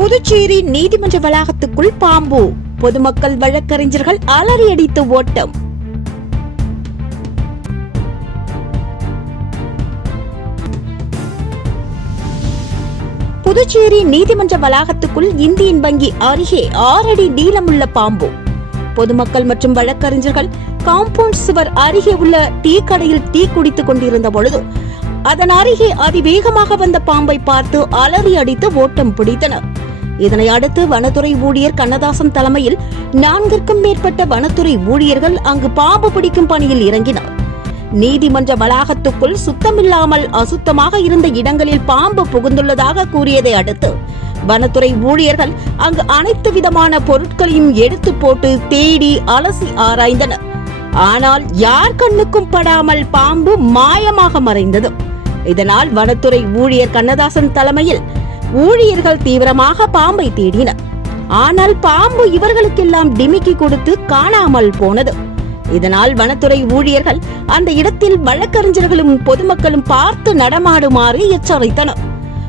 புதுச்சேரி நீதிமன்ற வளாகத்துக்குள் பாம்பு. பொதுமக்கள் வழக்கறிஞர்கள் அலறியடித்து ஓட்டம். புதுச்சேரி நீதிமன்ற வளாகத்துக்குள் இந்தியன் வங்கி அருகே ஆறடி நீளமுள்ள பாம்பு. பொதுமக்கள் மற்றும் வழக்கறிஞர்கள் காம்பவுண்ட் சுவர் அருகே உள்ள டீ கடையில் டீ குடித்துக் கொண்டிருந்த பொழுது அதன் அருகே அதிவேகமாக வந்த பாம்பை பார்த்து அலறி அடித்து ஓட்டம் பிடித்தனர். இதனை அடுத்து வனத்துறை ஊழியர் கண்ணதாசன் தலைமையில் நான்கிற்கும் மேற்பட்ட வனத்துறை ஊழியர்கள் அங்கு பாம்பு பிடிக்கும் பணியில் இறங்கினர். நீதிமன்ற வளாகத்துக்குள் சுத்தமில்லாமல் அசுத்தமாக இருந்த இடங்களில் பாம்பு புகுந்துள்ளதாக கூறியதை அடுத்து வனத்துறை ஊழியர்கள் அங்கு அனைத்து விதமான பொருட்களையும் எடுத்து போட்டு தேடி அலசி ஆராய்ந்தனர். ஆனால் யார் கண்ணுக்கும் படாமல் பாம்பு மாயமாக மறைந்தது. இதனால் வனத்துறை ஊழியர் கண்ணதாசன் தலைமையில் ஊழியர்கள் தீவிரமாக பாம்பை தேடினர். ஆனால் பாம்பு இவர்களுக்கெல்லாம் டிமிக்கி கொடுத்து காணாமல் போனது. இதனால் வனத்துறை ஊழியர்கள் அந்த இடத்தில் வழக்கறிஞர்களும் பொதுமக்களும் பார்த்து நடமாடுமாறு எச்சரித்தனர்.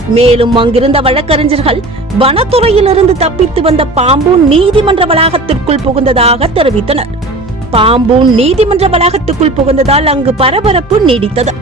மேலும் அங்கிருந்த வழக்கறிஞர்கள் வனத்துறையிலிருந்து தப்பித்து வந்த பாம்பு நீதிமன்ற வளாகத்திற்குள் புகுந்ததாக தெரிவித்தனர். பாம்பு நீதிமன்ற வளாகத்துக்குள் புகுந்ததால் அங்கு பரபரப்பு நீடித்தது.